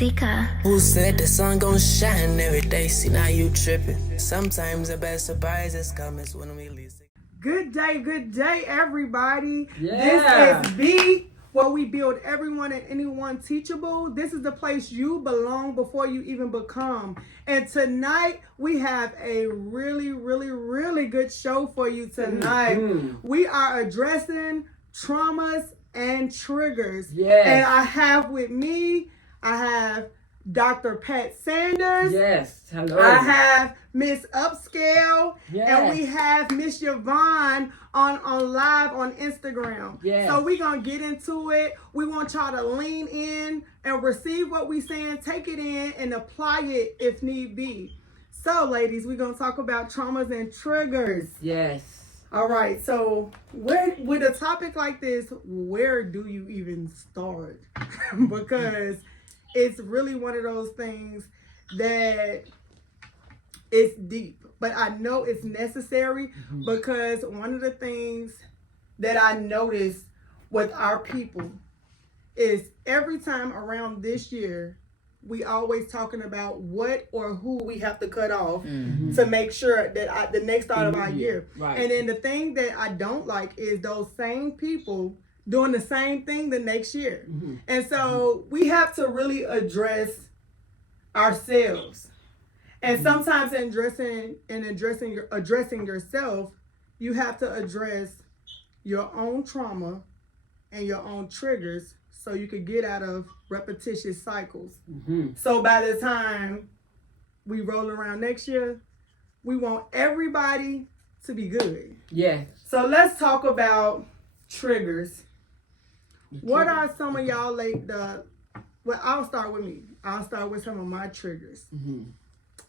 Who said the sun gon' shine every day? See, now you tripping. Sometimes the best surprises come is when we least. Good day, everybody. Yeah. This is B, where we build everyone and anyone teachable. This is the place you belong before you even become. And tonight, we have a really good show for you tonight. We are addressing traumas and triggers. Yes. And I have Dr. Pat Sanders. Yes. Hello. I have Miss Upscale. Yes. And we have Miss Yvonne on live on Instagram. Yes. So we're going to get into it. We want y'all to lean in and receive what we're saying, take it in, and apply it if need be. So, ladies, we're going to talk about traumas and triggers. Yes. All right, so with a topic like this, where do you even start? Because it's really one of those things that it's deep, but I know it's necessary because one of the things that I noticed with our people is every time around this year, we always talking about what or who we have to cut off to make sure that the next start of our year. Right. And then the thing that I don't like is those same people doing the same thing the next year. And so we have to really address ourselves. And sometimes in addressing yourself, you have to address your own trauma and your own triggers so you could get out of repetitious cycles. So by the time we roll around next year, we want everybody to be good. Yes. So let's talk about triggers. What are some of y'all well, I'll start with me. I'll start with some of my triggers.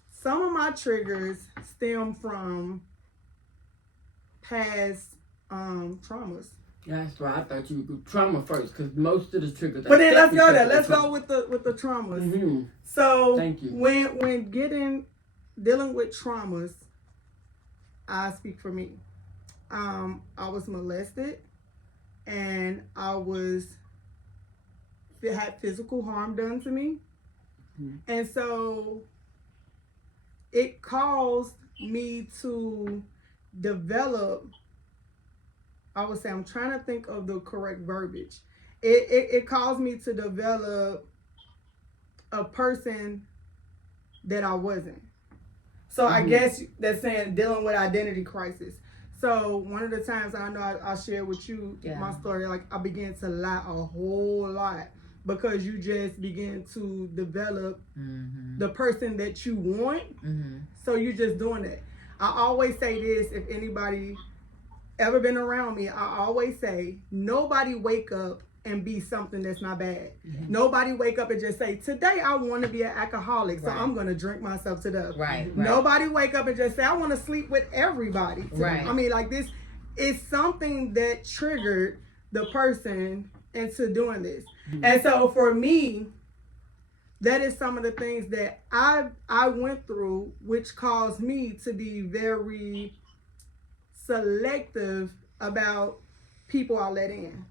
Some of my triggers stem from past traumas. That's why I thought you would do trauma first, because most of the triggers. But then let's go there. Let's go with the traumas. So Thank you. when dealing with traumas, I speak for me. I was molested, and had physical harm done to me, and so it caused me to develop. I would say, I'm trying to think of the correct verbiage. It caused me to develop a person that I wasn't. So I guess that's saying dealing with identity crisis. So one of the times I know I shared with you my story, like I began to lie a whole lot because you just begin to develop the person that you want. So you're just doing that. I always say this, if anybody ever been around me, I always say, nobody wake up and be something that's not bad. Nobody wake up and just say, today I want to be an alcoholic, so I'm going to drink myself to death. Nobody wake up and just say, I want to sleep with everybody. I mean, like, this is something that triggered the person into doing this. And so for me, that is some of the things that I went through, which caused me to be very selective about people I let in.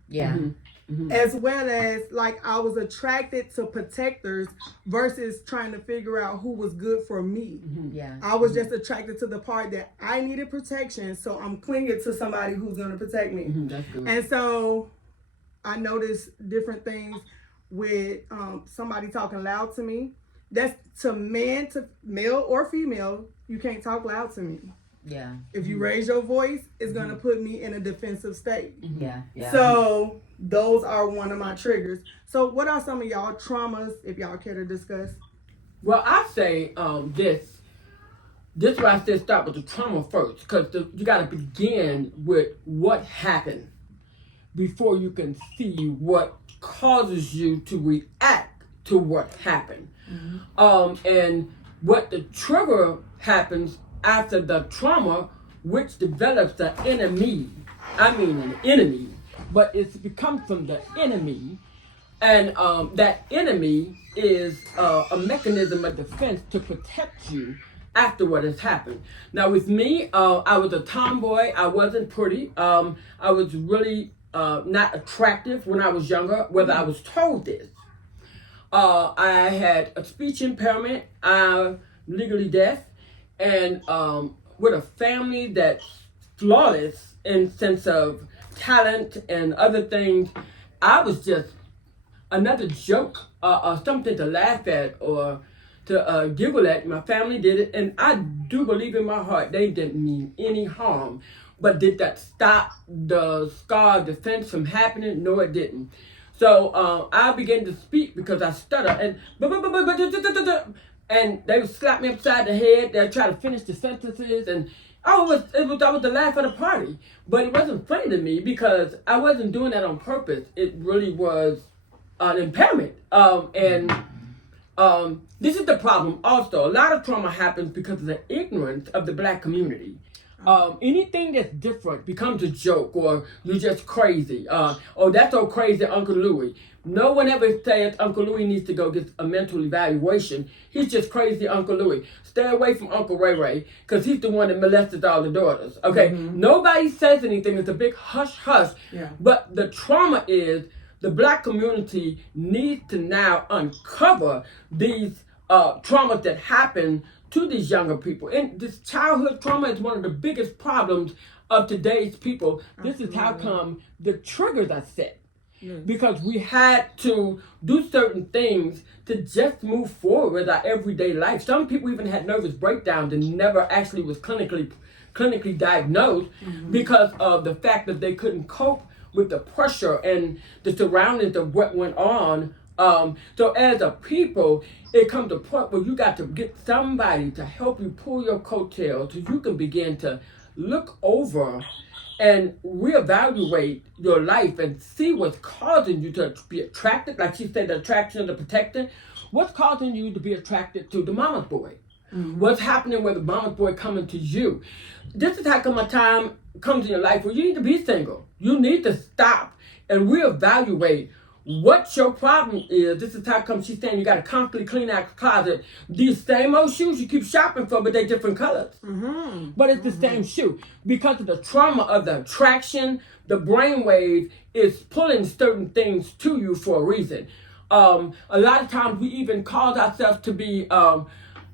As well as, like, I was attracted to protectors versus trying to figure out who was good for me. I was just attracted to the part that I needed protection, so I'm clinging to somebody who's going to protect me. That's good. And so I noticed different things with somebody talking loud to me. That's to male or female, you can't talk loud to me. If you raise your voice, it's going to put me in a defensive state. So those are one of my triggers. So what are some of y'all traumas, if y'all care to discuss? Well, I say this is why I said start with the trauma first, because you got to begin with what happened before you can see what causes you to react to what happened. And what the trigger happens after the trauma, which develops the enemy. I mean an enemy, but it's become from the enemy. And that enemy is a mechanism of defense to protect you after what has happened. Now with me, I was a tomboy. I wasn't pretty. I was really not attractive when I was younger, whether I was told this. I had a speech impairment. I'm legally deaf, and with a family that's flawless in sense of talent and other things. I was just another joke, or something to laugh at or to giggle at. My family did it, and I do believe in my heart they didn't mean any harm. But did that stop the scar of defense from happening? No, it didn't. So I began to speak because I stutter, and they would slap me upside the head. They'd try to finish the sentences, and I was the laugh of the party. But it wasn't funny to me because I wasn't doing that on purpose. It really was an impairment. This is the problem also. A lot of trauma happens because of the ignorance of the black community. Anything that's different becomes a joke, or you're just crazy. Oh, that's so crazy, Uncle Louie. No one ever says Uncle Louie needs to go get a mental evaluation. He's just crazy, Uncle Louie. Stay away from Uncle Ray Ray, because he's the one that molested all the daughters. Okay? Nobody says anything. It's a big hush hush. Yeah. But the trauma is the black community needs to now uncover these traumas that happen to these younger people. And this childhood trauma is one of the biggest problems of today's people. This is how come the triggers are set. Because we had to do certain things to just move forward with our everyday life. Some people even had nervous breakdowns and never actually was clinically diagnosed because of the fact that they couldn't cope with the pressure and the surroundings of what went on. So as a people, it comes to a point where you got to get somebody to help you pull your coattails so you can begin to look over and reevaluate your life and see what's causing you to be attracted. Like she said, the attraction of the protector. What's causing you to be attracted to the mama's boy? What's happening with the mama's boy coming to you? This is how come a time comes in your life where you need to be single. You need to stop and reevaluate what your problem is. This is how come she's saying you got to constantly clean out the closet. These same old shoes you keep shopping for, but they're different colors. But it's the same shoe. Because of the trauma of the attraction, the brainwave is pulling certain things to you for a reason. A lot of times we even cause ourselves to be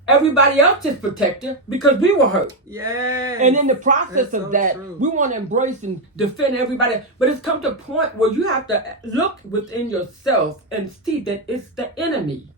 everybody else's protector because we were hurt. Yes. And in the process of that, we want to embrace and defend everybody. But it's come to a point where you have to look within yourself and see that it's the enemy.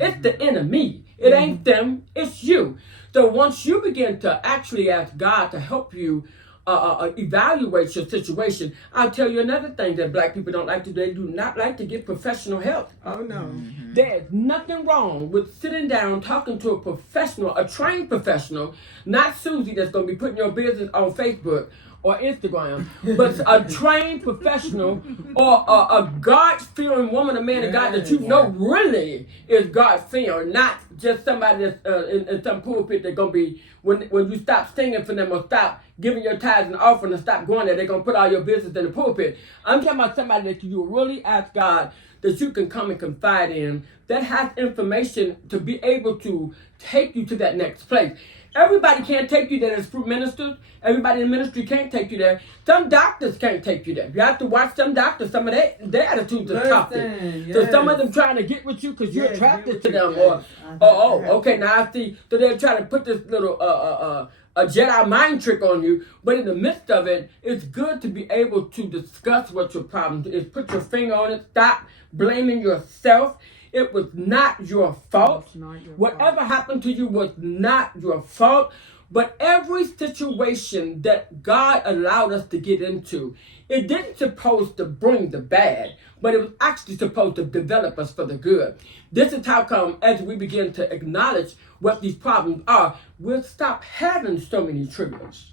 It's the enemy. It ain't them, it's you. So once you begin to actually ask God to help you evaluate your situation, I'll tell you another thing that black people don't like to do. They do not like to get professional help. Oh, no. There's nothing wrong with sitting down, talking to a professional, a trained professional, not Susie that's going to be putting your business on Facebook or Instagram, but a trained professional or a God-fearing woman or man of God that you know really is God-fearing, not just somebody that's in some pulpit that's going to be, when you stop singing for them or stop giving your tithes and offering and stop going there, they're going to put all your business in the pulpit. I'm talking about somebody that you really ask God that you can come and confide in, that has information to be able to take you to that next place. Everybody can't take you there as fruit ministers. Everybody in ministry can't take you there. Some doctors can't take you there. You have to watch some doctors. Some of their attitudes are toxic. Yes. So some of them trying to get with you because you're attracted to them. Or, okay, now I see. So they're trying to put this little a Jedi mind trick on you. But in the midst of it, it's good to be able to discuss what your problem is. Put your finger on it. Stop blaming yourself. It was not your fault. Whatever happened to you was not your fault. But every situation that God allowed us to get into, it didn't supposed to bring the bad, but it was actually supposed to develop us for the good. This is how come as we begin to acknowledge what these problems are, we'll stop having so many triggers.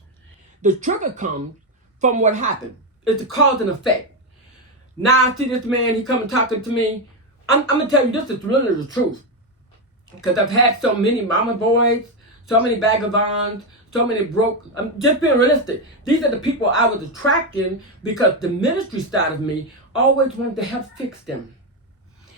The trigger comes from what happened. It's a cause and effect. Now I see this man, he come and talking to me. I'm going to tell you, this is really the truth. Because I've had so many mama boys, so many vagabonds, so many broke. I'm just being realistic. These are the people I was attracting because the ministry side of me always wanted to help fix them.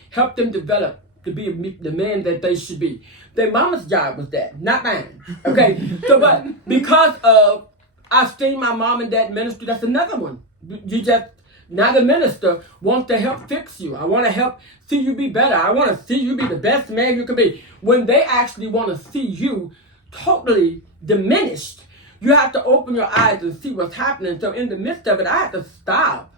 Help them develop to be the man that they should be. Their mama's job was that, not mine. Okay? So, but because of I've seen my mom and dad ministry, that's another one. You just Now the minister wants to help fix you. I want to help see you be better. I want to see you be the best man you can be. When they actually want to see you totally diminished, you have to open your eyes and see what's happening. So in the midst of it, I had to stop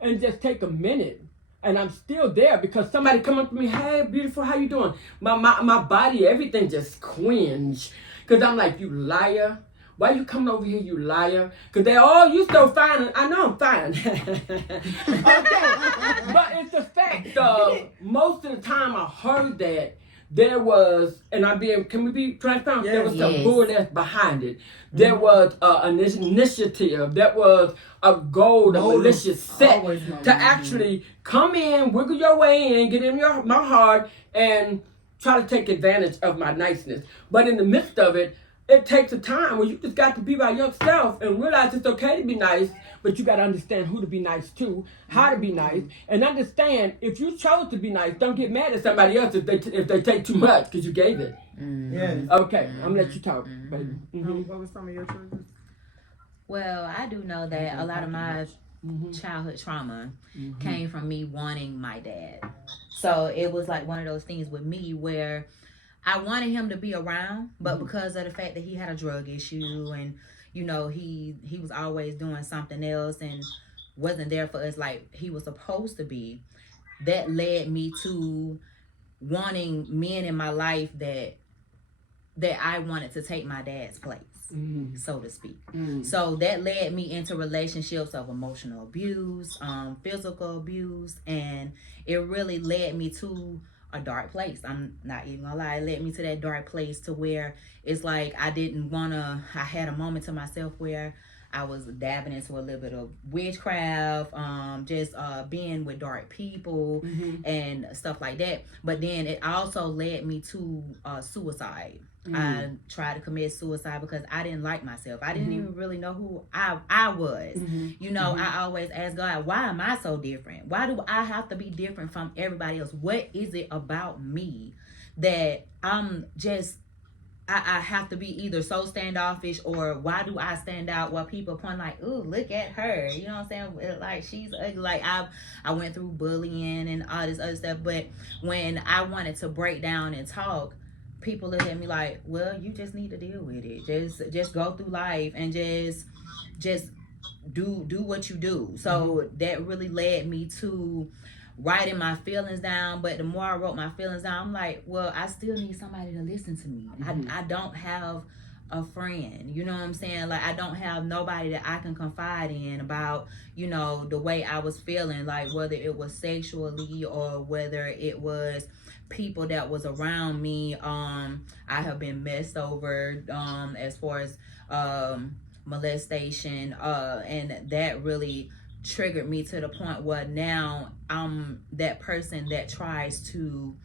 and just take a minute. And I'm still there because somebody come up to me, hey, beautiful, how you doing? My body, everything just cringe. Because I'm like, you liar. Why you coming over here, you liar? Because they, oh, you so fine. And I know I'm fine. Okay. But it's the fact of most of the time I heard that there was, and can we be transparent? Yes. There was some bullness behind it. There was an initiative. There was a goal, a malicious set to actually come in, wiggle your way in, get in my heart, and try to take advantage of my niceness. But in the midst of it, it takes a time where you just got to be by yourself and realize it's okay to be nice, but you got to understand who to be nice to, how to be nice, and understand if you chose to be nice, don't get mad at somebody else if they take too much because you gave it. Yes. Okay, I'm going to let you talk, baby. What was some of your choices? Well, I do know that a lot of my childhood trauma came from me wanting my dad. So it was like one of those things with me where I wanted him to be around, but because of the fact that he had a drug issue and, you know, he was always doing something else and wasn't there for us like he was supposed to be, that led me to wanting men in my life that I wanted to take my dad's place, so to speak. So that led me into relationships of emotional abuse, physical abuse, and it really led me to a dark place. I'm not even gonna lie, it led me to that dark place to where it's like I had a moment to myself where I was dabbing into a little bit of witchcraft, just being with dark people and stuff like that. But then it also led me to suicide. I tried to commit suicide because I didn't like myself. I didn't even really know who I was. You know, I always ask God, why am I so different? Why do I have to be different from everybody else? What is it about me that I'm just, I have to be either so standoffish, or why do I stand out while people point like, ooh, look at her. You know what I'm saying? Like, she's ugly. Like, I went through bullying and all this other stuff. But when I wanted to break down and talk, people look at me like, well, you just need to deal with it. Just go through life and just do what you do. So that really led me to writing my feelings down. But the more I wrote my feelings down, I'm like, well, I still need somebody to listen to me. I don't have a friend, you know what I'm saying? Like, I don't have nobody that I can confide in about, you know, the way I was feeling, like whether it was sexually or whether it was people that was around me. I have been messed over as far as molestation, and that really triggered me to the point where now I'm that person that tries to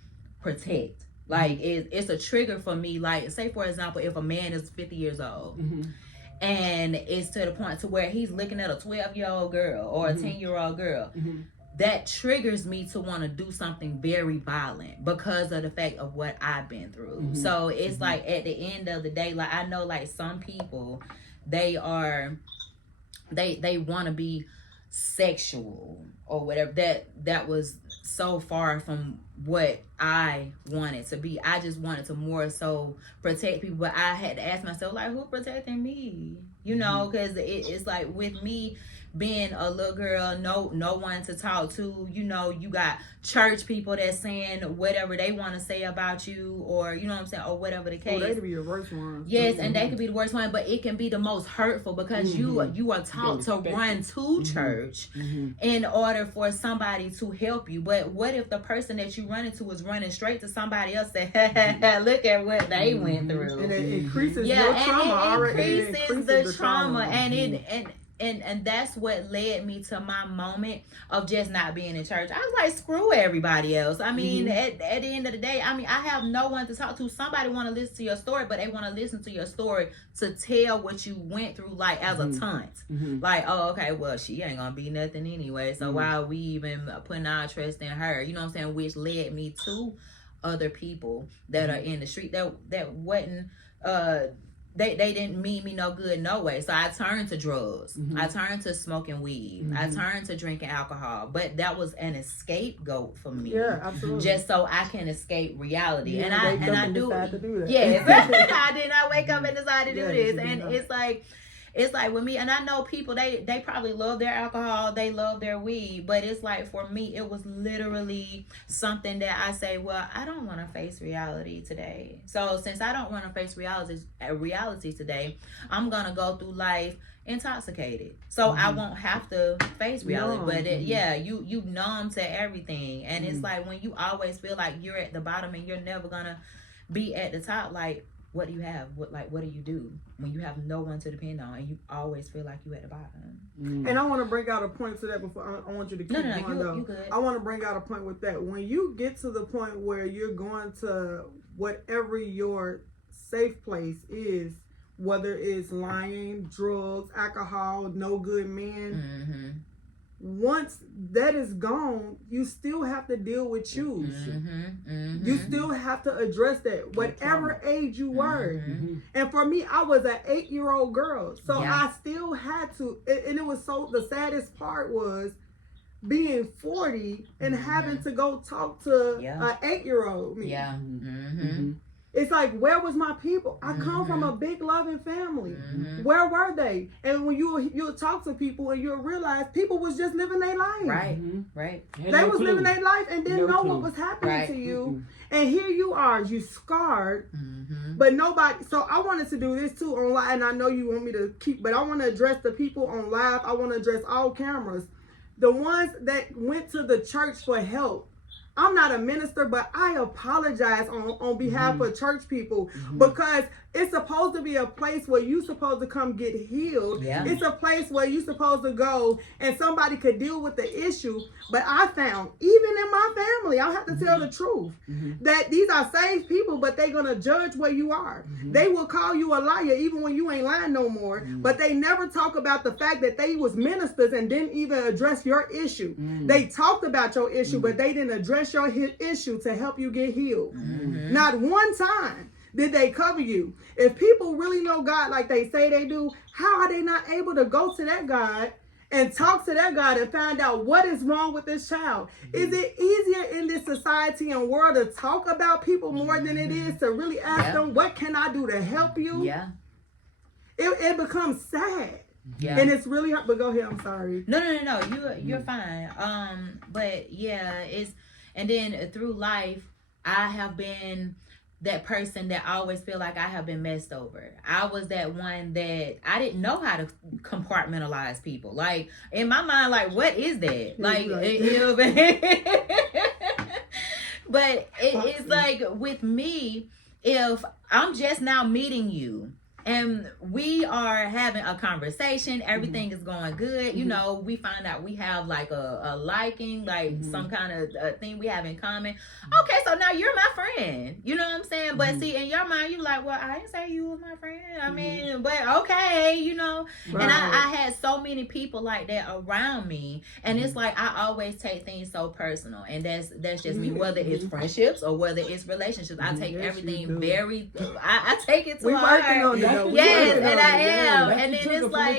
protect. Like, it's a trigger for me. Like, say for example, if a man is 50 years old and it's to the point to where he's looking at a 12-year-old girl or a 10-year-old girl, that triggers me to want to do something very violent because of the fact of what I've been through. So it's like, at the end of the day, like, I know like some people, they want to be sexual or whatever. That was so far from what I wanted to be. I just wanted to more so protect people, but I had to ask myself, like, who protecting me? You know, because it's like with me being a little girl, no one to talk to. You know, you got church people that's saying whatever they want to say about you, or you know what I'm saying, or whatever the case. Oh, they could be the worst ones. Yes, and they could be the worst one, but it can be the most hurtful because you are taught to run to church in order for somebody to help you. But what if the person that you run into is running straight to somebody else that look at what they went through? And it increases your trauma. It increases the trauma. And that's what led me to my moment of just not being in church. I was like, screw everybody else. I mean, at the end of the day, I mean, I have no one to talk to. Somebody want to listen to your story, but they want to listen to your story to tell what you went through, like, as a taunt. Like, oh, okay, well, she ain't gonna be nothing anyway, so why are we even putting our trust in her? You know what I'm saying? Which led me to other people that are in the street that wasn't they didn't mean me no good no way. So I turned to drugs. I turned to smoking weed. I turned to drinking alcohol. But that was an scapegoat for me. Yeah, absolutely. Just so I can escape reality. You and I do decide to do that. Yeah, I did not wake up and decide to do Yeah, this. you And did it's like with me, and I know people, they probably love their alcohol, they love their weed, but it's like for me, it was literally something that I say, well, I don't want to face reality today. So since I don't want to face reality today, I'm gonna go through life intoxicated, so I won't have to face reality. But you numb to everything, and it's like when you always feel like you're at the bottom and you're never gonna be at the top, like, what do you have? What do you do when you have no one to depend on and you always feel like you at the bottom? And I want to bring out a point to that before I want you to keep going. You good. I want to bring out a point with that. When you get to the point where you're going to whatever your safe place is, whether it's lying, drugs, alcohol, no good men, once that is gone, you still have to deal with you. You still have to address that, whatever age you were. And for me, I was an 8-year-old girl, so I still had to. And it was so. The saddest part was being 40 and having to go talk to an 8-year-old me. It's like, where was my people? I come from a big loving family. Where were they? And when you'll talk to people and you'll realize people was just living their life. Right. They was living their life and didn't know what was happening to you. And here you are, you scarred, but nobody. So I wanted to do this too on live, and I know you want me to keep, but I want to address the people on live. I want to address all cameras. The ones that went to the church for help. I'm not a minister, but I apologize on behalf of church people because it's supposed to be a place where you're supposed to come get healed. It's a place where you're supposed to go and somebody could deal with the issue. But I found, even in my family, I'll have to tell the truth, that these are saved people, but they're going to judge where you are. They will call you a liar even when you ain't lying no more, but they never talk about the fact that they was ministers and didn't even address your issue. They talked about your issue, but they didn't address your issue to help you get healed. Not one time did they cover you. If people really know God like they say they do, how are they not able to go to that God and talk to that God and find out what is wrong with this child? Is it easier in this society and world to talk about people more than it is to really ask them, what can I do to help you? It becomes sad. And it's really hard. But go ahead, I'm sorry. No. You're fine. But it's, and then through life, I have been that person that I always feel like I have been messed over. I was that one that I didn't know how to compartmentalize people. Like, in my mind, like, what is that? Like, but it's like with me, if I'm just now meeting you, and we are having a conversation, everything is going good, you know, we find out we have like a liking, like some kind of thing we have in common. Okay, so now you're my friend, you know what I'm saying? But see, in your mind, you're like, well, I didn't say you was my friend. I mean, but okay, you know. And I had so many people like that around me, and it's like I always take things so personal, and that's just me. Whether it's friendships or whether it's relationships, I take everything very. I take it to heart. Yes, and I am. And then it's like,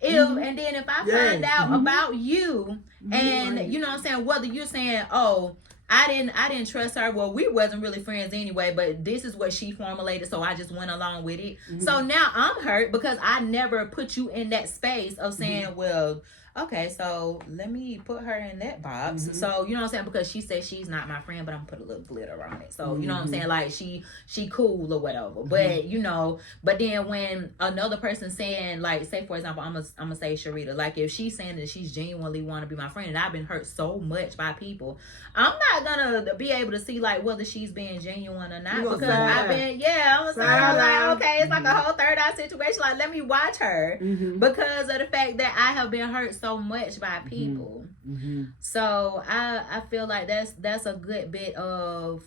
if I find out about you, and you know what I'm saying, whether you're saying, oh, I didn't trust her. Well, we wasn't really friends anyway, but this is what she formulated, so I just went along with it. So now I'm hurt because I never put you in that space of saying, well, okay, so let me put her in that box. So, you know what I'm saying? Because she said she's not my friend, but I'm gonna put a little glitter on it. So, you know what I'm saying? Like, she cool or whatever. But, you know, but then when another person saying, like, say, for example, I'm gonna say Sharita, like, if she's saying that she's genuinely want to be my friend, and I've been hurt so much by people, I'm not gonna be able to see, like, whether she's being genuine or not. Because I've been, I'm gonna say, like, okay, it's like a whole third eye situation. Like, let me watch her because of the fact that I have been hurt so much by people. So I feel like that's a good bit of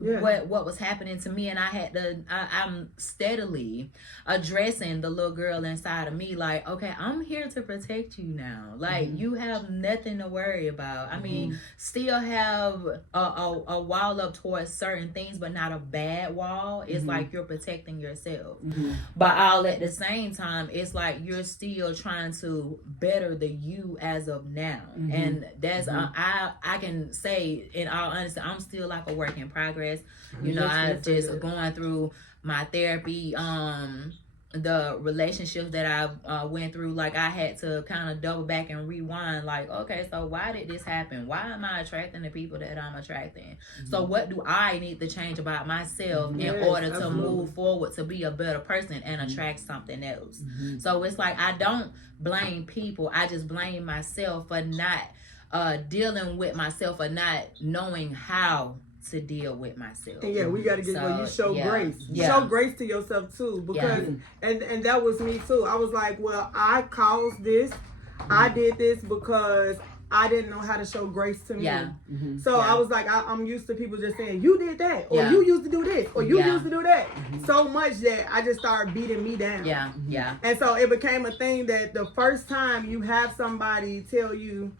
what was happening to me, and I'm steadily addressing the little girl inside of me, like, okay, I'm here to protect you now, like you have nothing to worry about. I mean, still have a wall up towards certain things, but not a bad wall. It's like you're protecting yourself, but all at the same time, it's like you're still trying to better the you as of now. And that's I can say in all honesty, I'm still like a work in progress. You know, I just going through my therapy, the relationships that I went through, like I had to kind of double back and rewind, like, okay, so why did this happen? Why am I attracting the people that I'm attracting? So what do I need to change about myself in order to move forward to be a better person and attract something else? So it's like I don't blame people, I just blame myself for not dealing with myself, or not knowing how to deal with myself. And we got to get where you show grace. Show grace to yourself too, because and that was me too. I was like, well, I caused this. I did this because I didn't know how to show grace to me. So I was like, I'm used to people just saying, you did that, or you used to do this, or you used to do that, so much that I just started beating me down. And so it became a thing that the first time you have somebody tell you,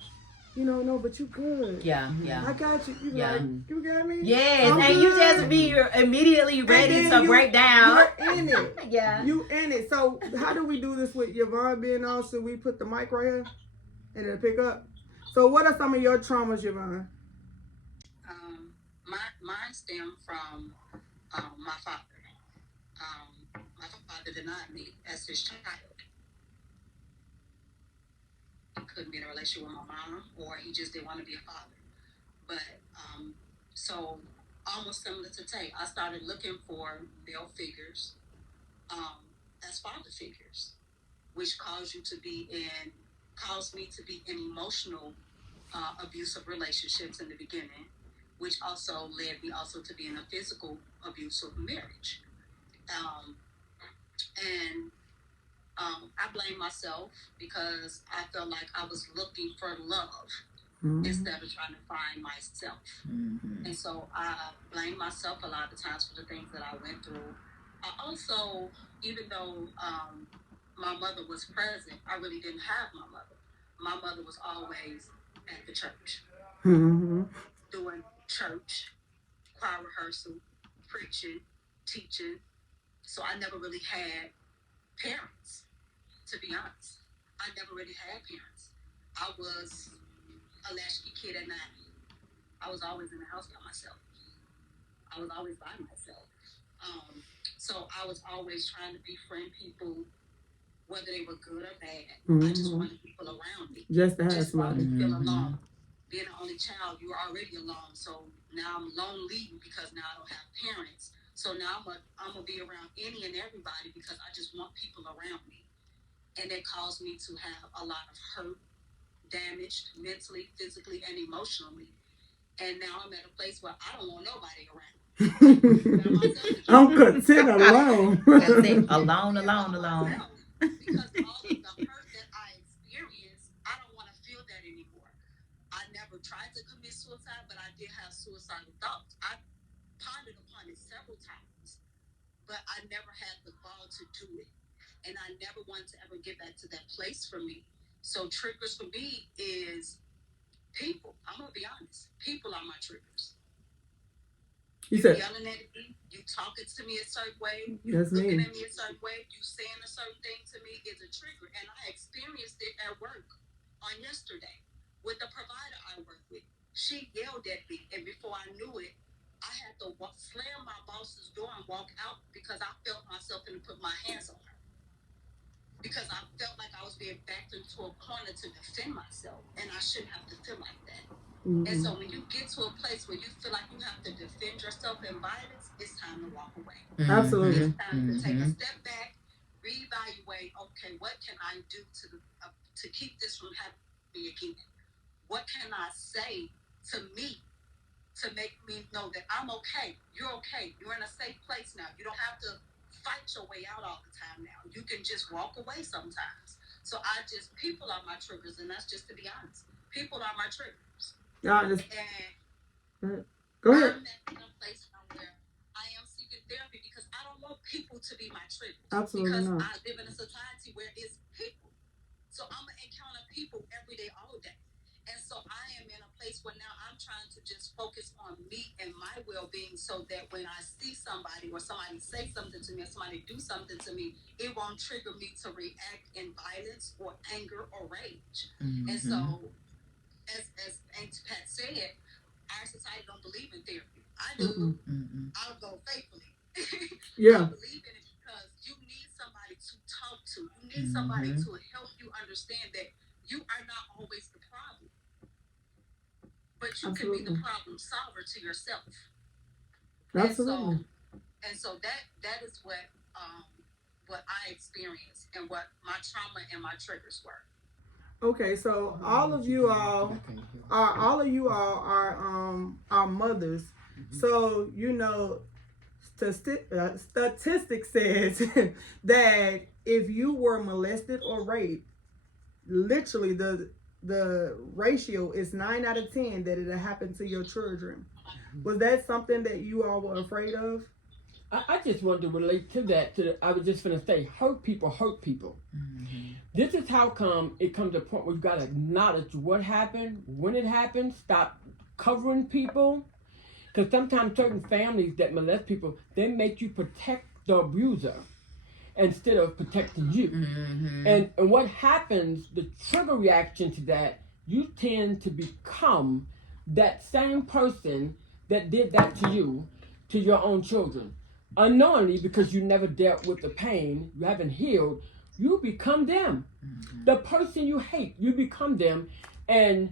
you know, no, but you good. I got you. You like, you got me? Yes, and you just be immediately ready to break down. You're in it. You in it. So how do we do this with Yvonne being on? Should we put the mic right here and it'll pick up? So what are some of your traumas, Yvonne? Mine stem from my father. My father denied me as his child. Couldn't be in a relationship with my mom, or he just didn't want to be a father. But so almost similar to Tay, I started looking for male figures as father figures, which caused me to be in emotional abusive relationships in the beginning, which also led me also to be in a physical abusive marriage. I blame myself because I felt like I was looking for love instead of trying to find myself. And so I blame myself a lot of times for the things that I went through. I also, even though my mother was present, I really didn't have my mother. My mother was always at the church, doing church, choir rehearsal, preaching, teaching. So I never really had parents. To be honest, I never really had parents. I was a latchkey kid at 9. I was always in the house by myself. I was always by myself. So I was always trying to befriend people, whether they were good or bad. I just wanted people around me. Just to have somebody. Feel alone. Being an only child, you were already alone. So now I'm lonely because now I don't have parents. So now I'm gonna be around any and everybody because I just want people around me. And it caused me to have a lot of hurt, damaged mentally, physically, and emotionally. And now I'm at a place where I don't want nobody around. I'm content alone. alone. Because all of the hurt that I experienced, I don't want to feel that anymore. I never tried to commit suicide, but I did have suicidal thoughts. I pondered upon it several times, but I never had the gall to do it. And I never wanted to ever get back to that place for me. So triggers for me is people. I'm going to be honest. People are my triggers. You yelling at me, you talking to me a certain way, you looking at me a certain way, you saying a certain thing to me is a trigger. And I experienced it at work on yesterday with the provider I work with. She yelled at me, and before I knew it, I had to slam my boss's door and walk out because I felt myself and put my hands on her. Because I felt like I was being backed into a corner to defend myself, and I shouldn't have to feel like that. And so when you get to a place where you feel like you have to defend yourself in violence, it's time to walk away. Absolutely. It's time to take a step back, reevaluate, okay, what can I do to keep this from happening again? What can I say to me to make me know that I'm okay? You're okay. You're in a safe place now. You don't have to fight your way out all the time now. You can just walk away sometimes. So people are my triggers, and that's just to be honest. People are my triggers. Go ahead. I'm in a place people to be my triggers. Absolutely because not. I live in a society where it's people. So I'm gonna encounter people every day, all day. And so I am in a place where now I'm trying to just focus on me and my well-being so that when I see somebody or somebody say something to me or somebody do something to me, it won't trigger me to react in violence or anger or rage. And so, as Auntie Pat said, our society don't believe in therapy. I do. I'll go faithfully. Yeah. I believe in it because you need somebody to talk to. You need somebody to help you understand that you are not always the problem, but you can be the problem solver to yourself. Absolutely. And so that is what I experienced and what my trauma and my triggers were. Okay, so all of you all are mothers. So you know, statistics says that if you were molested or raped, literally the ratio is 9 out of 10 that it'll happen to your children. Was that something that you all were afraid of? I just wanted to relate to that. I was just going to say, hurt people hurt people. This is how come it comes to a point where you got to acknowledge what happened, when it happened, stop covering people. Because sometimes certain families that molest people, they make you protect the abuser instead of protecting you. And what happens, the trigger reaction to that, you tend to become that same person that did that to you, to your own children. Unknowingly, because you never dealt with the pain, you haven't healed, you become them. The person you hate, you become them. And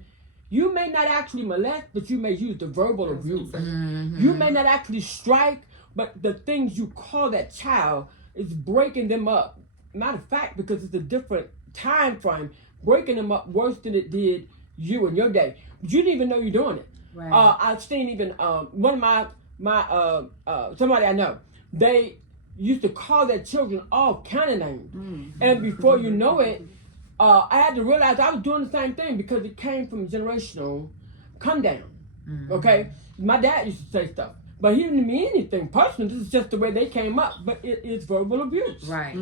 you may not actually molest, but you may use the verbal abuse. You may not actually strike, but the things you call that child is breaking them up. Matter of fact, because it's a different time frame, breaking them up worse than it did you in your day. But you didn't even know you're doing it. Right. I've seen even one of my somebody I know, they used to call their children all kind of names. And before you know it, I had to realize I was doing the same thing because it came from generational come down. Okay? My dad used to say stuff, but he didn't mean anything personal. This is just the way they came up. But it is verbal abuse. Right.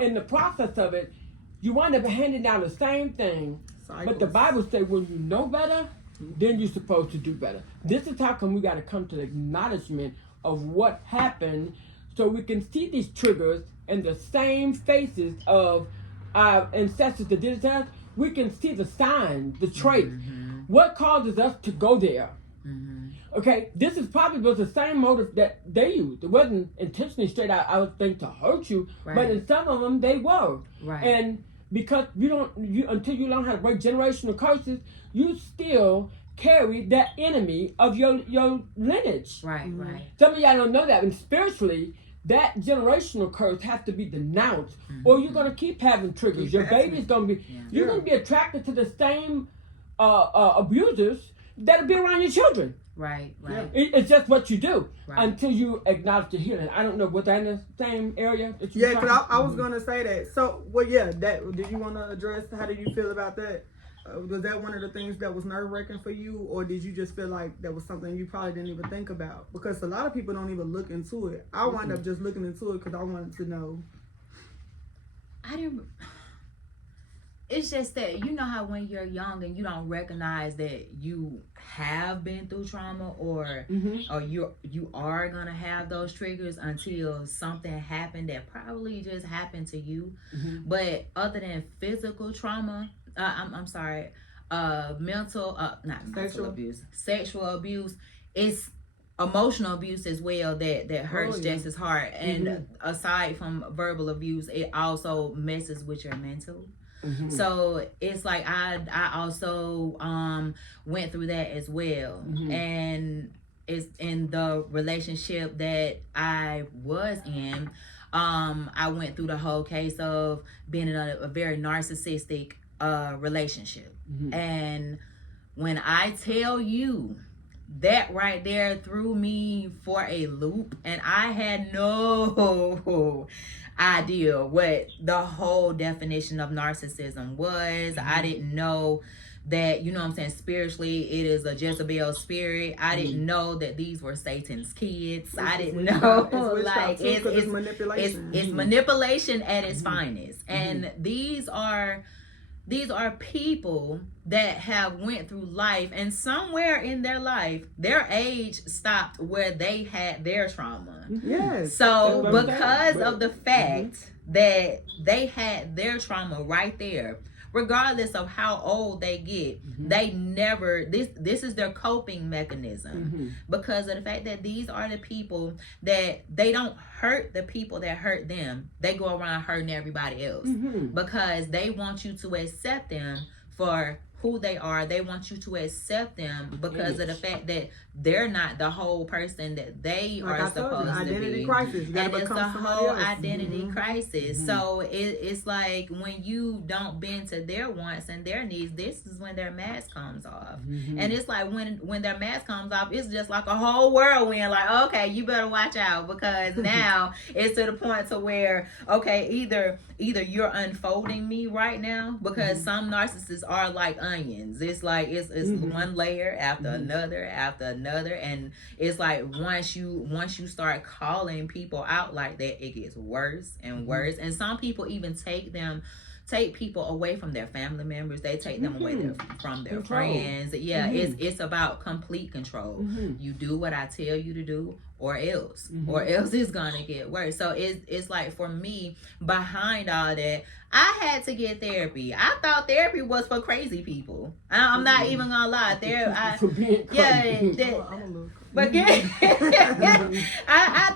In the process of it, you wind up handing down the same thing. Cycles. But the Bible says when you know better, then you're supposed to do better. This is how come we got to come to the acknowledgement of what happened so we can see these triggers in the same faces of our ancestors that did it to us. We can see the signs, the traits. What causes us to go there? Okay, this is probably was the same motive that they used. It wasn't intentionally straight out, I would think, to hurt you, but in some of them they were. And because you until you learn how to break generational curses, you still carry that enemy of your lineage. Right. Some of y'all don't know that, and spiritually, that generational curse has to be denounced, or you're gonna keep having triggers. Your baby's gonna be, you're gonna be attracted to the same abusers that'll be around your children. Right. It's just what you do until you acknowledge the healing. I don't know, was that in the same area that you? Yeah, because I was gonna say that. So, well, yeah, that. Did you want to address? How do you feel about that? Was that one of the things that was nerve-wracking for you, or did you just feel like that was something you probably didn't even think about? Because a lot of people don't even look into it. I wound up just looking into it because I wanted to know. I didn't. It's just that you know how when you're young and you don't recognize that you have been through trauma or you are gonna have those triggers until something happened that probably just happened to you. But other than physical trauma, I'm sorry, sexual abuse, it's emotional abuse as well that hurts just as hard. And aside from verbal abuse, it also messes with your mental. So it's like I also went through that as well. And it's in the relationship that I was in, I went through the whole case of being in a very narcissistic relationship. And when I tell you that right there threw me for a loop, and I had no idea what the whole definition of narcissism was. I didn't know that, you know what I'm saying, spiritually it is a Jezebel spirit. I didn't know that these were Satan's kids. I didn't know. Like it's manipulation. It's manipulation at its finest. And these are people that have went through life, and somewhere in their life their age stopped where they had their trauma. Yes. So because of the fact that they had their trauma right there, regardless of how old they get, they never, this is their coping mechanism, because of the fact that these are the people that they don't hurt the people that hurt them. They go around hurting everybody else because they want you to accept them for who they are. They want you to accept them because of the fact that they're not the whole person that they are supposed to identity be. Crisis. And it's a whole identity crisis. So it's like when you don't bend to their wants and their needs, this is when their mask comes off. And it's like when their mask comes off, it's just like a whole whirlwind. Like, okay, you better watch out, because now it's to the point to where, okay, either you're unfolding me right now, because some narcissists are like onions. It's like it's one layer after another after another, and it's like once you start calling people out like that, it gets worse and worse. And some people even take people away from their family members. They take them away from their friends. Yeah, it's about complete control. You do what I tell you to do, or else it's gonna get worse. So it's like, for me, behind all that, I had to get therapy. I thought therapy was for crazy people. I'm not even gonna lie. I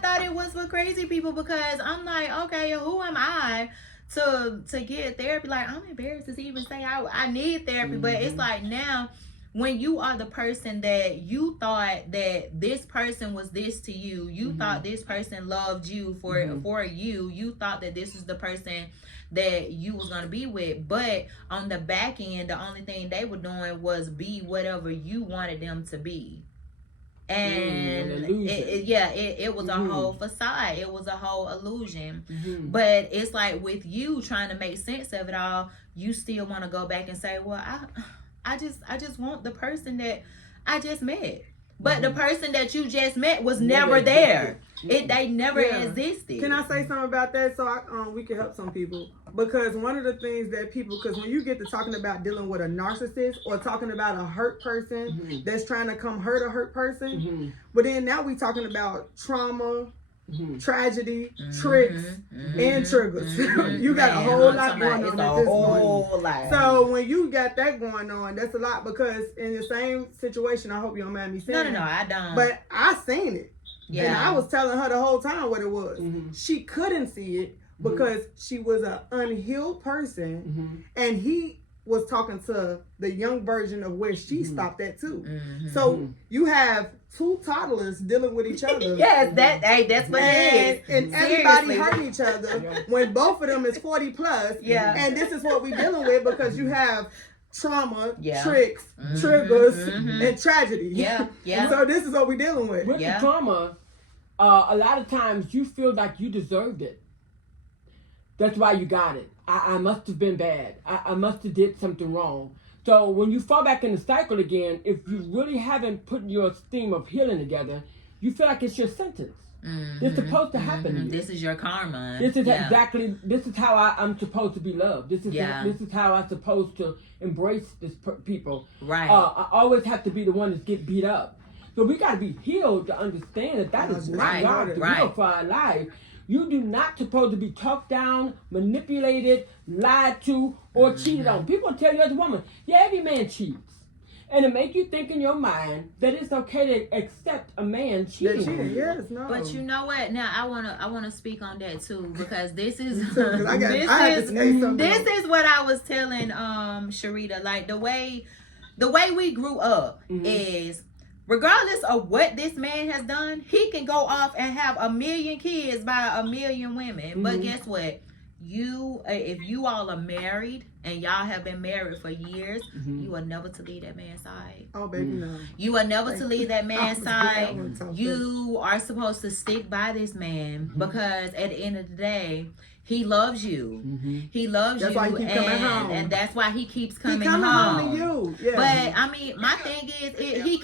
thought it was for crazy people, because I'm like, okay, who am I to get therapy? Like, I'm embarrassed to even say I need therapy. But it's like, now when you are the person that you thought that this person was this to you, you thought this person loved you for you thought that this is the person that you was going to be with, but on the back end, the only thing they were doing was be whatever you wanted them to be. And it was a whole facade. It was a whole illusion. But it's like, with you trying to make sense of it all, you still want to go back and say, well, I just want the person that I just met. But the person that you just met was never there. They never existed. Can I say something about that, so we can help some people? Because one of the things that because when you get to talking about dealing with a narcissist, or talking about a hurt person that's trying to come hurt a hurt person, but then now we talking about trauma, tragedy, tricks, and triggers. You got a whole lot going on at this point. So when you got that going on, that's a lot, because in the same situation, I hope you don't mind me saying. No, I don't. But I seen it. Yeah. And I was telling her the whole time what it was. She couldn't see it because she was an unhealed person, and he was talking to the young version of where she stopped at too. So you have two toddlers dealing with each other. Yes, that's what it is. And everybody hurting each other when both of them is 40 plus. Yeah. And this is what we're dealing with, because you have trauma, tricks, triggers, and tragedy. Yeah. So this is what we're dealing with. With the trauma, a lot of times you feel like you deserved it. That's why you got it. I must have been bad. I must have did something wrong. So when you fall back in the cycle again, if you really haven't put your theme of healing together, you feel like it's your sentence. It's supposed to happen to you. This is your karma. This is this is how I'm supposed to be loved. This is how I'm supposed to embrace people. Right. I always have to be the one that get beat up. So we got to be healed to understand that is not God to heal for our life. You do not supposed to be talked down, manipulated, lied to, or cheated on. People tell you as a woman, every man cheats. And it make you think in your mind that it's okay to accept a man cheating. Yes, no. But you know what? Now I wanna speak on that too, because this is this is what I was telling Sharita. Like the way we grew up is, regardless of what this man has done, he can go off and have 1 million kids by 1 million women. But guess what? If you all are married, and y'all have been married for years, you are never to leave that man's side. Oh, baby, no. You are never to leave that man's side. That. You are supposed to stick by this man because at the end of the day, he loves you. He loves That's you, why he keep coming home. and that's why he keeps coming He coming home to you. Yeah. But I mean, my thing is, he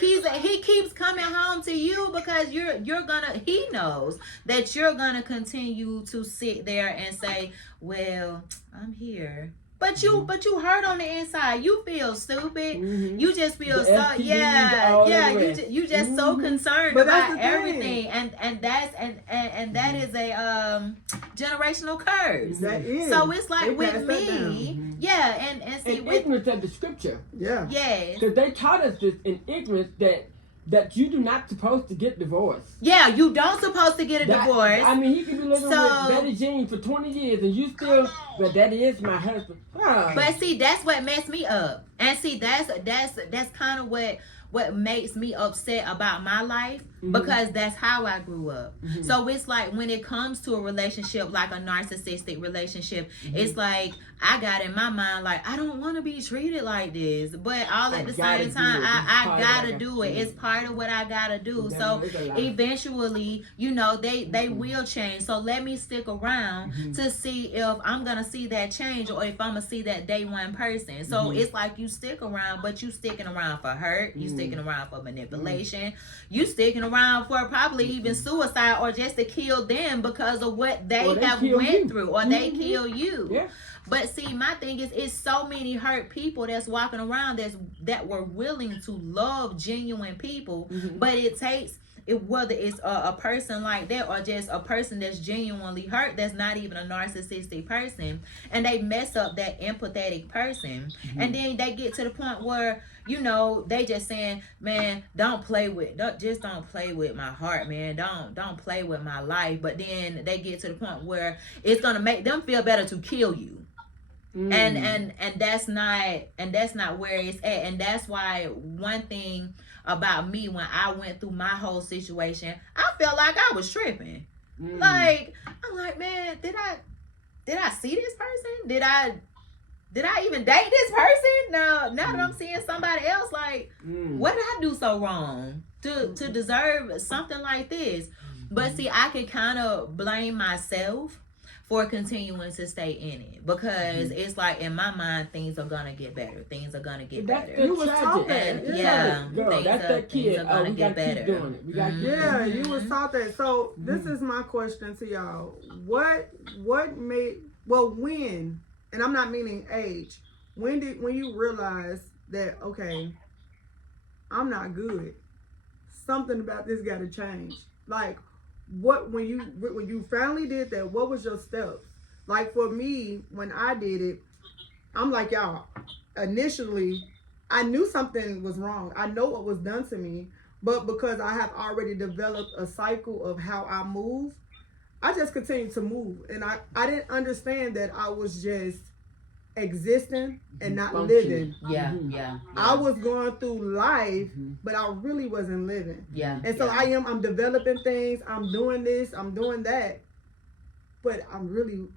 keeps coming home to you because he knows that you're gonna continue to sit there and say, well, I'm here. But you hurt on the inside. You feel stupid. You just feel you just so concerned about everything, and that is a generational curse. That is. So it's like with me, and see in with ignorance of the scripture. Yeah. yes. Because they taught us this in ignorance that you do not supposed to get divorced. Yeah, you don't supposed to get a divorce. I mean, you can be living with Betty Jean for 20 years and you still, but that is my husband. But see, that's what messed me up. And see, that's kind of what makes me upset about my life because that's how I grew up. So it's like when it comes to a relationship, like a narcissistic relationship, it's like I got in my mind like I don't want to be treated like this, but all at the same time I gotta do it. It's part of what I gotta do. So eventually, they will change. So let me stick around to see if I'm gonna see that change or if I'm gonna see that day one person. So it's like you stick around, but you sticking around for hurt. You sticking around for manipulation. You sticking around for probably even suicide or just to kill them because of what they have went through or they kill you. Yeah. But see, my thing is, it's so many hurt people that's walking around that were willing to love genuine people, but it takes whether it's a person like that or just a person that's genuinely hurt, that's not even a narcissistic person, and they mess up that empathetic person, and then they get to the point where they just saying, man, don't play with my heart, man, don't play with my life. But then they get to the point where it's gonna make them feel better to kill you. And that's not where it's at. And that's why one thing about me, when I went through my whole situation, I felt like I was tripping. Like, I'm like, man, did I see this person? Did I even date this person? Now that I'm seeing somebody else, like, what did I do so wrong to deserve something like this? But see, I could kind of blame myself for continuing to stay in it because it's like in my mind things are gonna get better. Things are gonna get better. You was taught that. Things are gonna get better. You was taught that. So this is my question to y'all. What made when, and I'm not meaning age, when you realize that, okay, I'm not good, something about this gotta change? Like, when you finally did that, what was your steps? Like for me, when I did it, I'm like y'all. Initially, I knew something was wrong. I know what was done to me, but because I have already developed a cycle of how I move, I just continued to move, and I didn't understand that I was just existing and not living. Yeah. I was going through life, but I really wasn't living. Yeah. And so I'm developing things, I'm doing this, I'm doing that. But I'm really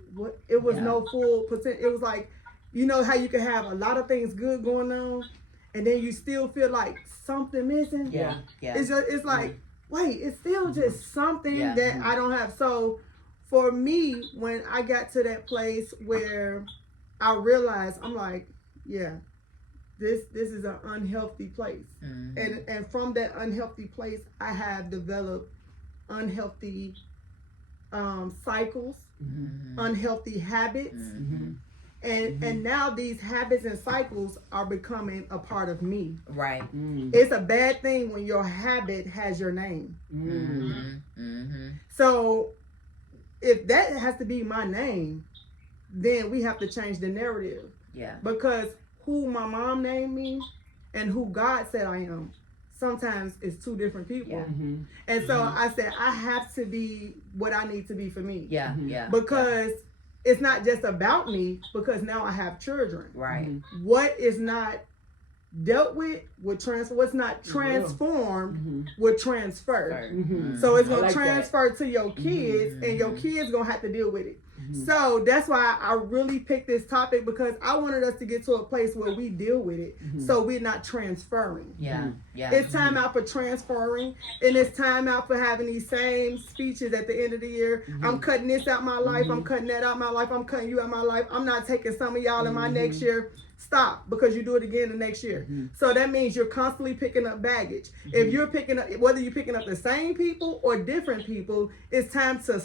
it was no full potential. It was like, you know how you can have a lot of things good going on and then you still feel like something missing? Yeah. It's like, wait, it's still just something that I don't have. So for me, when I got to that place where I realized, I'm like, this is an unhealthy place. And from that unhealthy place, I have developed unhealthy cycles, unhealthy habits. And now these habits and cycles are becoming a part of me. Right. It's a bad thing when your habit has your name. So if that has to be my name, then we have to change the narrative. Yeah. Because who my mom named me and who God said I am, sometimes it's two different people. And so I said, I have to be what I need to be for me. Because it's not just about me, because now I have children. Right. What is not dealt with will transfer. What's not transformed will transfer. Mhm. So it's I gonna like that. transfer to your kids, and your kids gonna have to deal with it. So that's why I really picked this topic, because I wanted us to get to a place where we deal with it, so we're not transferring. Yeah. It's time out for transferring, and it's time out for having these same speeches at the end of the year. I'm cutting this out my life. I'm cutting that out my life. I'm cutting you out my life. I'm not taking some of y'all in my next year. Stop, because you do it again the next year. So that means you're constantly picking up baggage. If you're picking up, whether you're picking up the same people or different people, it's time to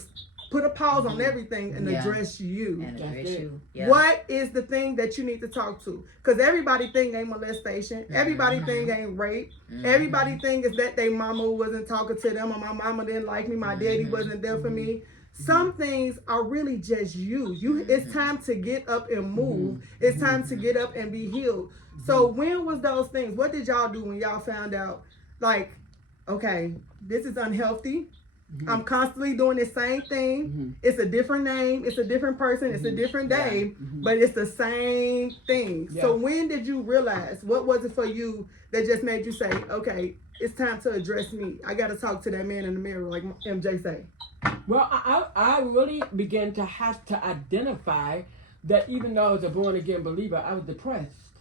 put a pause on everything and address you. And address you. Yeah. What is the thing that you need to talk to? Because everybody think ain't molestation. Everybody think ain't rape. Everybody think is that their mama wasn't talking to them, or my mama didn't like me, my daddy wasn't there for me. Some things are really just you. It's time to get up and move. It's time to get up and be healed. So when was those things? What did y'all do when y'all found out, like, okay, this is unhealthy? I'm constantly doing the same thing. It's a different name. It's a different person. It's a different day, but it's the same thing. Yeah. So when did you realize, what was it for you that just made you say, okay, it's time to address me. I got to talk to that man in the mirror, like MJ say. Well, I really began to have to identify that even though I was a born again believer, I was depressed.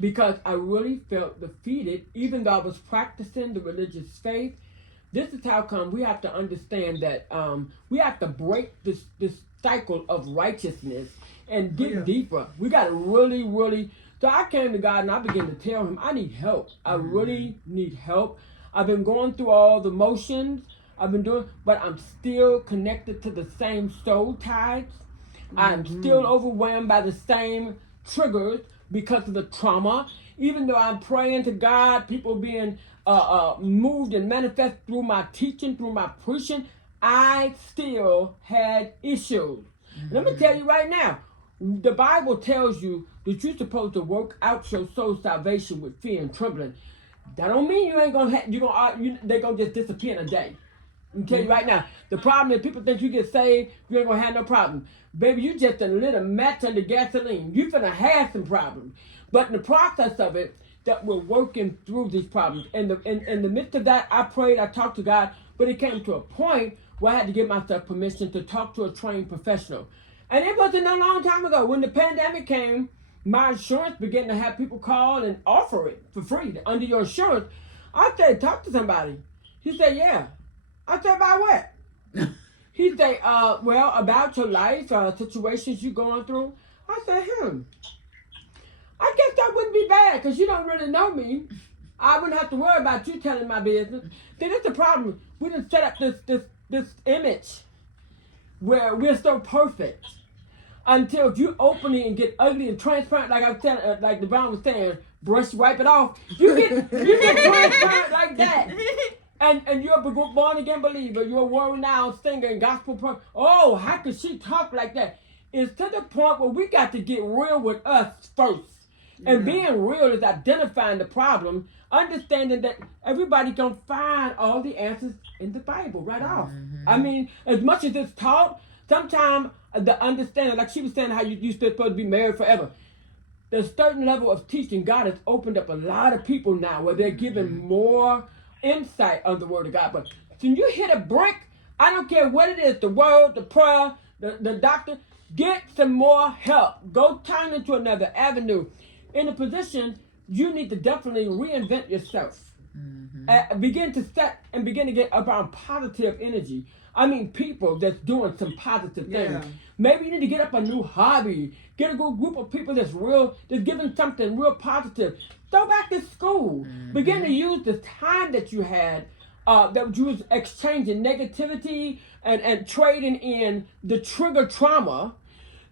Because I really felt defeated, even though I was practicing the religious faith. This is how come we have to understand that we have to break this cycle of righteousness and get deeper. We got to really. So I came to God and I began to tell him, I need help. I really need help. I've been going through all the motions. I've been doing, but I'm still connected to the same soul ties. I'm still overwhelmed by the same triggers because of the trauma. Even though I'm praying to God, people being moved and manifest through my teaching, through my preaching, I still had issues. And let me tell you right now, the Bible tells you that you're supposed to work out your soul salvation with fear and trembling. That don't mean you ain't gonna they're gonna just disappear in a day. I'm tell you right now, the problem is people think you get saved, you ain't gonna have no problem. Baby, you just a little match under gasoline. You finna have some problems. But in the process of it, that we're working through these problems. In the midst of that, I prayed, I talked to God, but it came to a point where I had to give myself permission to talk to a trained professional. And it wasn't a long time ago. When the pandemic came, my insurance began to have people call and offer it for free under your insurance. I said, talk to somebody. He said, yeah. I said, about what? He said, well, about your life, situations you're going through. I said, I guess that wouldn't be bad because you don't really know me. I wouldn't have to worry about you telling my business. See, that's the problem. We done set up this image where we're so perfect until you openly and get ugly and transparent, like I was telling, like the Brown was saying, brush, wipe it off. You get transparent like that. And you're a born again believer. You're a world-renowned singer and gospel pro. Oh, how could she talk like that? It's to the point where we got to get real with us first. And being real is identifying the problem, understanding that everybody can find all the answers in the Bible right off. I mean, as much as it's taught, sometimes the understanding, like she was saying, how you're supposed to be married forever. There's a certain level of teaching. God has opened up a lot of people now where they're giving more insight of the Word of God. But when you hit a brick, I don't care what it is, the word, the prayer, the doctor, get some more help. Go turn into another avenue. In a position, you need to definitely reinvent yourself. Begin to set and begin to get around positive energy. I mean, people that's doing some positive things. Maybe you need to get up a new hobby. Get a good group of people that's giving something real positive. Go back to school. Begin to use the time that you had, that you was exchanging negativity and trading in the trigger trauma,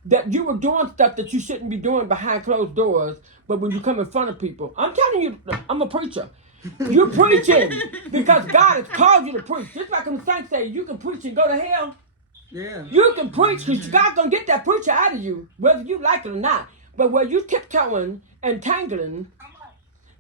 that you were doing stuff that you shouldn't be doing behind closed doors, but when you come in front of people. I'm telling you, I'm a preacher. You're preaching because God has called you to preach. Just like the saints say, you can preach and go to hell. Yeah. You can preach because God's going to get that preacher out of you, whether you like it or not. But where you tiptoeing and tangling,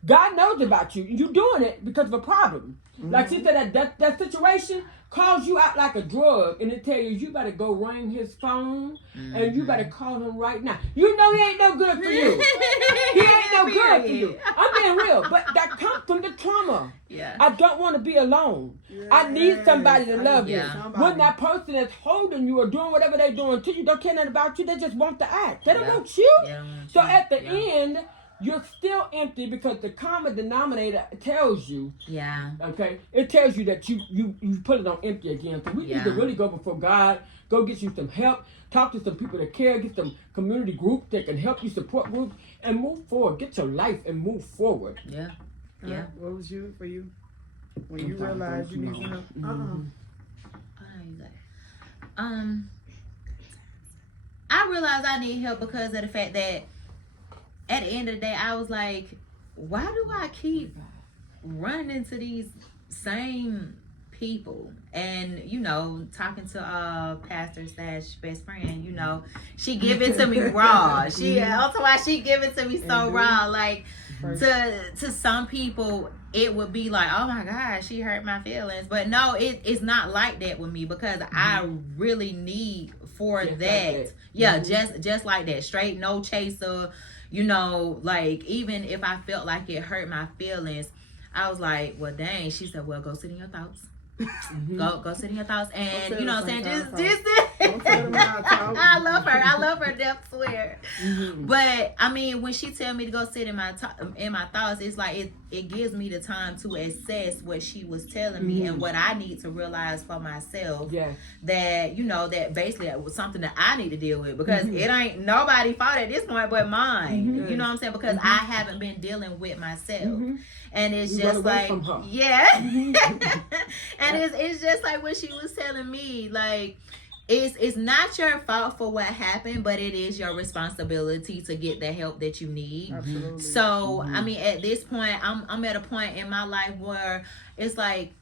God knows about you. You're doing it because of a problem. Like she said, that situation calls you out like a drug, and it tell you better go ring his phone, and you better call him right now. You know he ain't no good for you. He ain't no good for you. I'm being real, but that comes from the trauma. Yeah. I don't want to be alone. I need somebody to love me. Yeah. When that person that's holding you or doing whatever they're doing to you don't care nothing about you, they just want the act. They don't want you. So at the end, you're still empty because the common denominator tells you. Yeah. Okay? It tells you that you put it on empty again. So we need to really go before God, go get you some help, talk to some people that care, get some community groups that can help you, support groups, and move forward. Get your life and move forward. Yeah. Yeah. What was for you? When you realized you need some help? I realized I need help because of the fact that at the end of the day, I was like, why do I keep running into these same people? And, you know, talking to pastor / best friend, you know, she give it to me raw. Also why she give it to me so raw. Like, to some people, it would be like, oh my God, she hurt my feelings. But no, it's not like that with me because I really need for just that. Like that. Just like that. Straight, no chaser. You know, like, even if I felt like it hurt my feelings, I was like, well, dang. She said, well, go sit in your thoughts. Go sit in your thoughts. And, you know what I'm saying? Just I love her. Death swear. But, I mean, when she tell me to go sit in my thoughts, it's like it gives me the time to assess what she was telling me and what I need to realize for myself. Yeah. That, you know, that basically it was something that I need to deal with because it ain't nobody fault at this point but mine. You know what I'm saying? Because I haven't been dealing with myself. And it's just like, and it's just like what she was telling me, like, it's not your fault for what happened, but it is your responsibility to get the help that you need. Absolutely. So, I mean, at this point, I'm at a point in my life where it's like,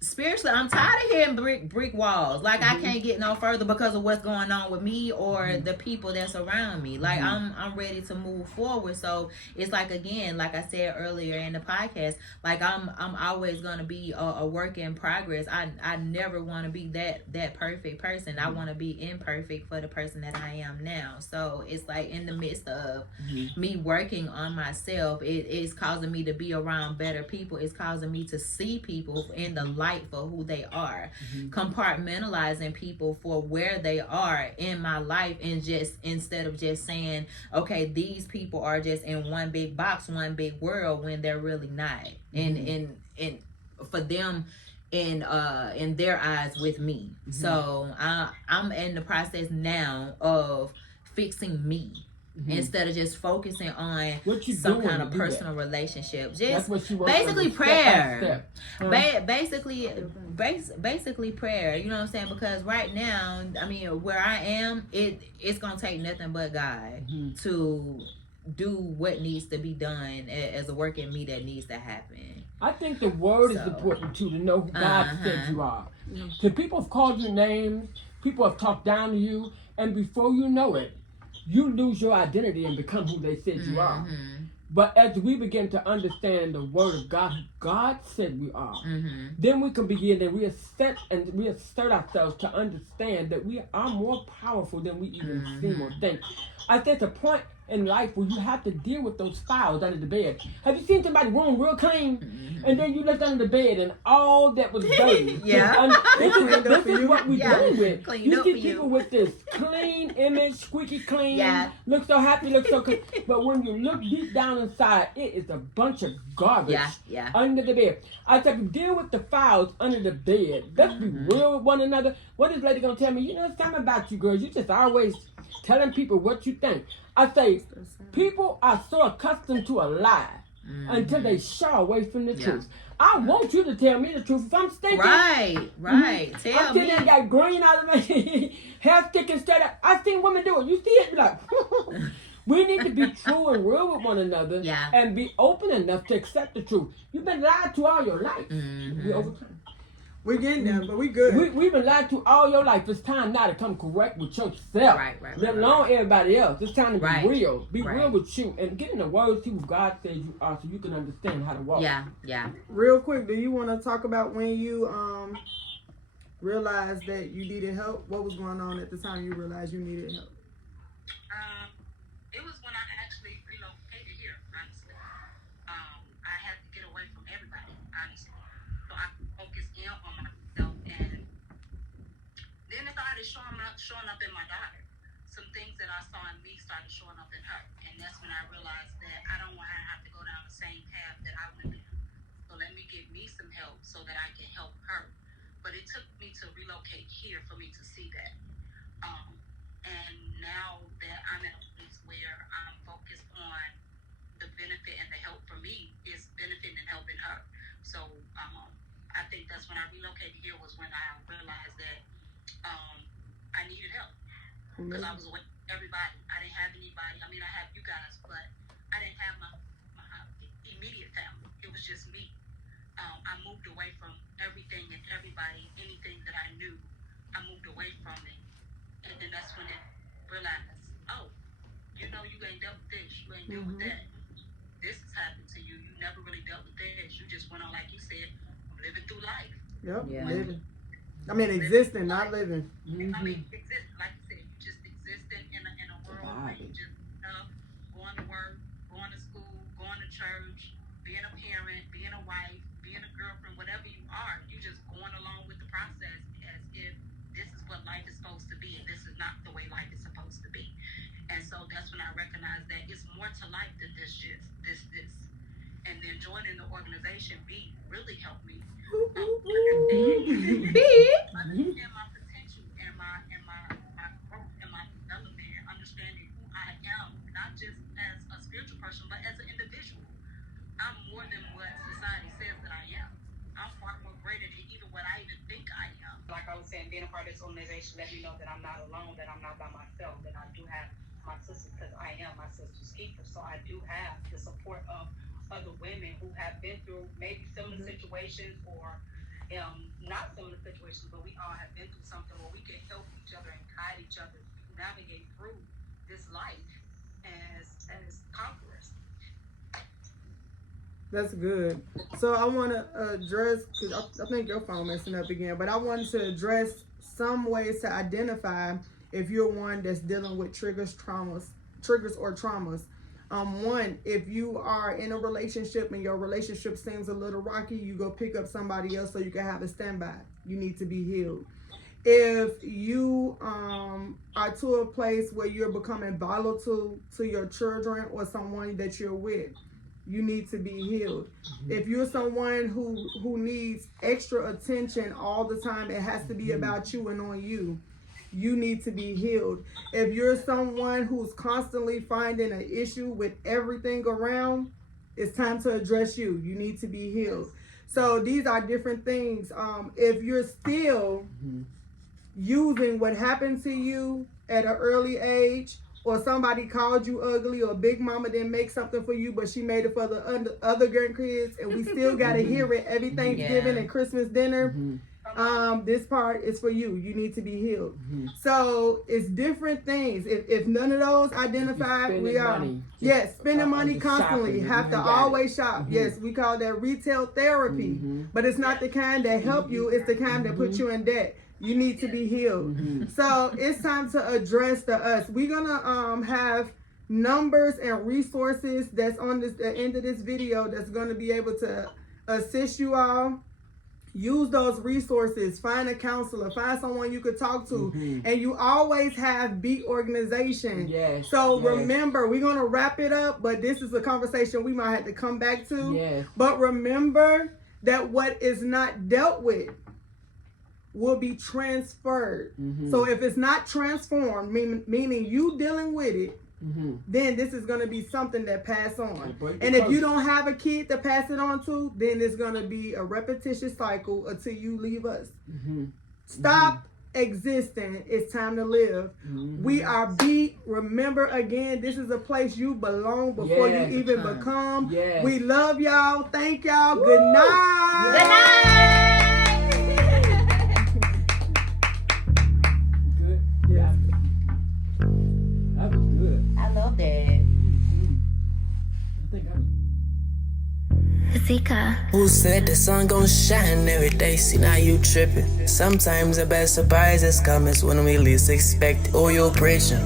spiritually, I'm tired of hearing brick walls. Like, I can't get no further because of what's going on with me or the people that's around me. Like, I'm ready to move forward. So it's like, again, like I said earlier in the podcast, like I'm always gonna be a work in progress. I never want to be that perfect person. I want to be imperfect for the person that I am now. So it's like in the midst of me working on myself, it is causing me to be around better people. It's causing me to see people in the light for who they are, compartmentalizing people for where they are in my life, and just instead of just saying, okay, these people are just in one big box, one big world, when they're really not. And for them, in their eyes with me. So I'm in the process now of fixing me. Instead of just focusing on some kind of personal relationship, just basically prayer. Basically prayer. You know what I'm saying? Because right now, I mean, where I am, it's gonna take nothing but God to do what needs to be done as a work in me that needs to happen. I think the word is important too, to know who God said you are. So people have called you names, people have talked down to you, and before you know it, you lose your identity and become who they said you are. But as we begin to understand the word of God, who God said we are, then we can begin to reassert ourselves to understand that we are more powerful than we even seem or think. I think the point in life where you have to deal with those files under the bed. Have you seen somebody's room real clean, and then you looked under the bed and all that was dirty? This is what we're dealing with. You see people with this clean image, squeaky clean, look so happy, look so clean. But when you look deep down inside, it is a bunch of garbage under the bed. I said, you deal with the files under the bed. Let's be real with one another. What is lady gonna tell me? You know something about you girls. You just always telling people what you think. I say, people are so accustomed to a lie until they shy away from the truth. I want you to tell me the truth. If I'm stinking, right. Tell me. I got green out of my hair sticking straight up. I seen women do it. You see it, be like, we need to be true and real with one another and be open enough to accept the truth. You've been lied to all your life. We overcome. We're getting there, but we good. We've been lied to all your life. It's time now to come correct with yourself. Right. Let alone everybody else. It's time to be real. Be Right. real with you and get in the words who God says you are, so you can understand how to walk. Yeah. Real quick, do you want to talk about when you realized that you needed help? What was going on at the time you realized you needed help? It was when I actually relocated here, honestly. I had to get away from everybody, honestly. So I focused in on myself, and then it started showing up in my daughter. Some things that I saw in me started showing up in her. And that's when I realized that I don't want her to have to go down the same path that I went down. So let me get me some help so that I can help her. But it took me to relocate here for me to see that. And now that I'm in a place where I'm focused on the benefit and the help for me is benefiting and helping her. So I think that's when I relocated here was when I realized that I needed help because I was away from everybody. I didn't have anybody. I mean, I have you guys, but I didn't have my immediate family. It was just me. I moved away from everything and everybody, anything that I knew. I moved away from it. And then that's when it realized, oh, you ain't dealt with this, you ain't dealt with that. This has happened to you. You never really dealt with this. You just went on, like you said, living through life. Yep, Yeah. living. I mean, existing, not living. I mean, existing, like you said, you just existing in a world where you just going to work, going to school, going to church, being a parent, being a wife, being a girlfriend, whatever you are, you just going along with the process as if this is what life is supposed to be, and this is not the way life is supposed to be. And so that's when I recognized that it's more to life than this. And then joining the organization, B, really helped me understand my potential and my growth and my development and understanding who I am, not just as a spiritual person, but as an individual. I'm more than what society says that I am. I'm far more greater than even what I even think I am. Like I was saying, being a part of this organization let me know that I'm not alone, that I'm not by myself, that I do have my sisters, because I am my sister's keeper. So I do have the support of other women who have been through maybe similar situations or not similar situations, but we all have been through something where we can help each other and guide each other navigate through this life as conquerors. That's good. So I want to address, because I think your phone messing up again, but I wanted to address some ways to identify if you're one that's dealing with triggers or traumas. One, if you are in a relationship and your relationship seems a little rocky, you go pick up somebody else so you can have a standby. You need to be healed. If you are to a place where you're becoming volatile to your children or someone that you're with, you need to be healed. If you're someone who needs extra attention all the time, it has to be about you and on you. You need to be healed. If you're someone who's constantly finding an issue with everything around, it's time to address you. You need to be healed. So these are different things. If you're still using what happened to you at an early age, or somebody called you ugly, or Big Mama didn't make something for you, but she made it for the other grandkids, and we still got to hear it every Thanksgiving and Christmas dinner, this part is for you. You need to be healed. So it's different things. If none of those identified, we are. Yes, spending money constantly. Have to always shop. Yes, we call that retail therapy. But it's not the kind that help you. It's the kind that put you in debt. You need to be healed. So it's time to address the us. We're gonna have numbers and resources that's on the end of this video that's gonna be able to assist you all. Use those resources. Find a counselor. Find someone you could talk to. And you always have Beat Organization. So remember, we're gonna wrap it up, but this is a conversation we might have to come back to. But remember that what is not dealt with will be transferred. So if it's not transformed, meaning you dealing with it, then this is going to be something that pass on. And if you don't have a kid to pass it on to, then it's going to be a repetitious cycle until you leave us. Stop existing. It's time to live. We are Beat. Remember, again, this is a place you belong before you even become. We love y'all. Thank y'all. Good night. Good night. Zika. Who said the sun gon' shine every day? See, now you tripping. Sometimes the best surprises come is when we least expect it. Oh, you're preaching.